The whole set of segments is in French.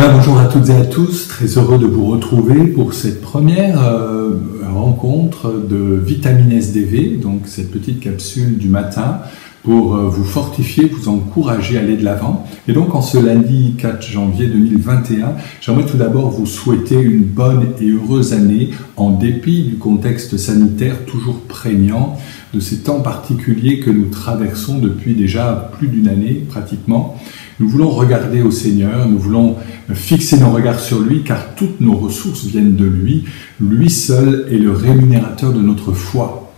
Voilà, bonjour à toutes et à tous, très heureux de vous retrouver pour cette première rencontre de Vitamine SDV, donc cette petite capsule du matin pour vous fortifier, vous encourager à aller de l'avant. Et donc en ce lundi 4 janvier 2021, j'aimerais tout d'abord vous souhaiter une bonne et heureuse année en dépit du contexte sanitaire toujours prégnant, de ces temps particuliers que nous traversons depuis déjà plus d'une année pratiquement. Nous voulons regarder au Seigneur, nous voulons fixer nos regards sur lui, car toutes nos ressources viennent de lui. Lui seul est le rémunérateur de notre foi.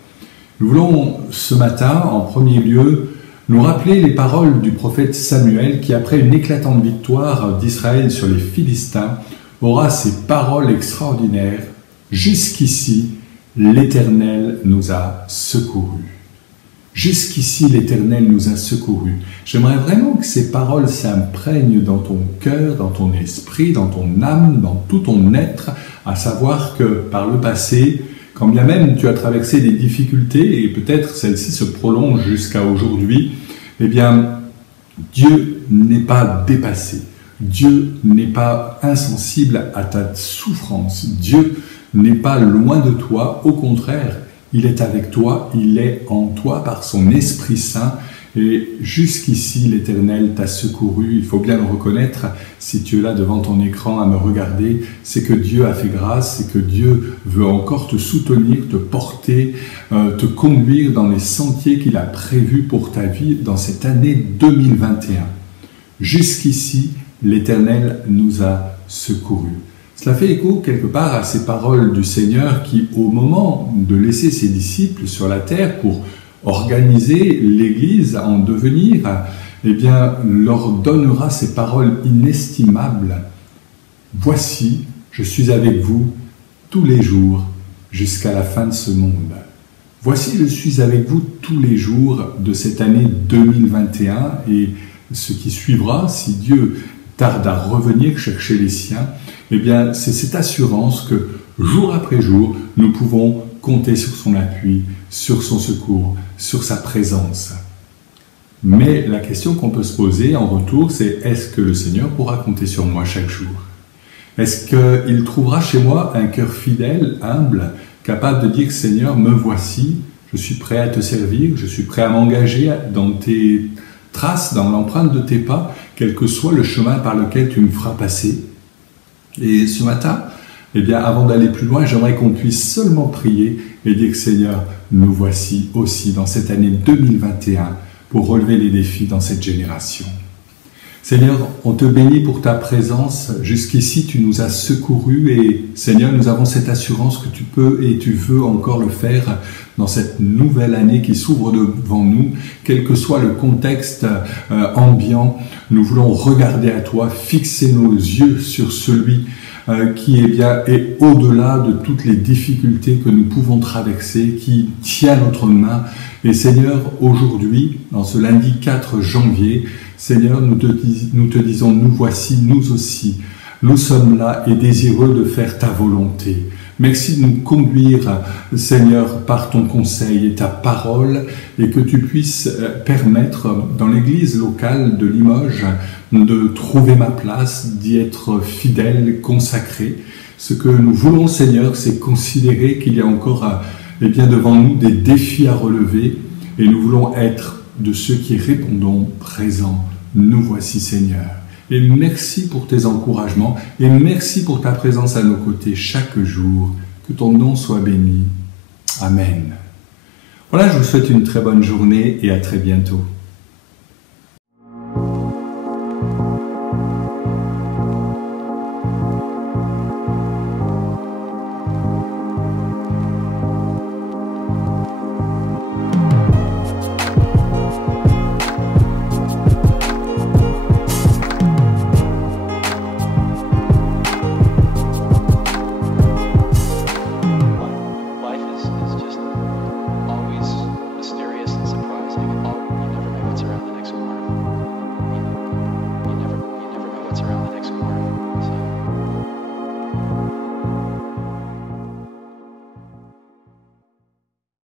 Nous voulons ce matin, en premier lieu, nous rappeler les paroles du prophète Samuel qui, après une éclatante victoire d'Israël sur les Philistins, aura ces paroles extraordinaires. « Jusqu'ici, l'Éternel nous a secourus. » Jusqu'ici, l'Éternel nous a secourus. J'aimerais vraiment que ces paroles s'imprègnent dans ton cœur, dans ton esprit, dans ton âme, dans tout ton être, à savoir que par le passé, quand bien même tu as traversé des difficultés, et peut-être celles-ci se prolongent jusqu'à aujourd'hui, eh bien, Dieu n'est pas dépassé. Dieu n'est pas insensible à ta souffrance. Dieu n'est pas loin de toi, au contraire, il est avec toi, il est en toi par son Esprit Saint. Et jusqu'ici, l'Éternel t'a secouru. Il faut bien le reconnaître, si tu es là devant ton écran à me regarder, c'est que Dieu a fait grâce, c'est que Dieu veut encore te soutenir, te porter, te conduire dans les sentiers qu'il a prévus pour ta vie dans cette année 2021. Jusqu'ici, l'Éternel nous a secourus. Cela fait écho quelque part à ces paroles du Seigneur qui, au moment de laisser ses disciples sur la terre pour organiser l'Église en devenir, eh bien, leur donnera ces paroles inestimables. « Voici, je suis avec vous tous les jours jusqu'à la fin de ce monde. Voici, je suis avec vous tous les jours de cette année 2021 et ce qui suivra, si Dieu tarde à revenir chercher les siens, eh bien, c'est cette assurance que jour après jour, nous pouvons compter sur son appui, sur son secours, sur sa présence. Mais la question qu'on peut se poser en retour, c'est est-ce que le Seigneur pourra compter sur moi chaque jour? Est-ce qu'il trouvera chez moi un cœur fidèle, humble, capable de dire « Seigneur, me voici, je suis prêt à te servir, je suis prêt à m'engager dans tes traces, dans l'empreinte de tes pas, quel que soit le chemin par lequel tu me feras passer ?» Et ce matin, eh bien, avant d'aller plus loin, j'aimerais qu'on puisse seulement prier et dire « Seigneur, nous voici aussi dans cette année 2021 pour relever les défis dans cette génération. » Seigneur, on te bénit pour ta présence. Jusqu'ici, tu nous as secourus et Seigneur, nous avons cette assurance que tu peux et tu veux encore le faire dans cette nouvelle année qui s'ouvre devant nous. Quel que soit le contexte ambiant, nous voulons regarder à toi, fixer nos yeux sur celui qui est au-delà de toutes les difficultés que nous pouvons traverser, qui tient notre main. Et Seigneur, aujourd'hui, dans ce lundi 4 janvier, Seigneur, nous te disons, nous voici, nous aussi. Nous sommes là et désireux de faire ta volonté. Merci de nous conduire, Seigneur, par ton conseil et ta parole, et que tu puisses permettre dans l'église locale de Limoges de trouver ma place, d'y être fidèle, consacré. Ce que nous voulons, Seigneur, c'est considérer qu'il y a encore bien devant nous des défis à relever, et nous voulons être de ceux qui répondons présents. Nous voici, Seigneur. Et merci pour tes encouragements et merci pour ta présence à nos côtés chaque jour. Que ton nom soit béni. Amen. Voilà, je vous souhaite une très bonne journée et à très bientôt. Around the next corner.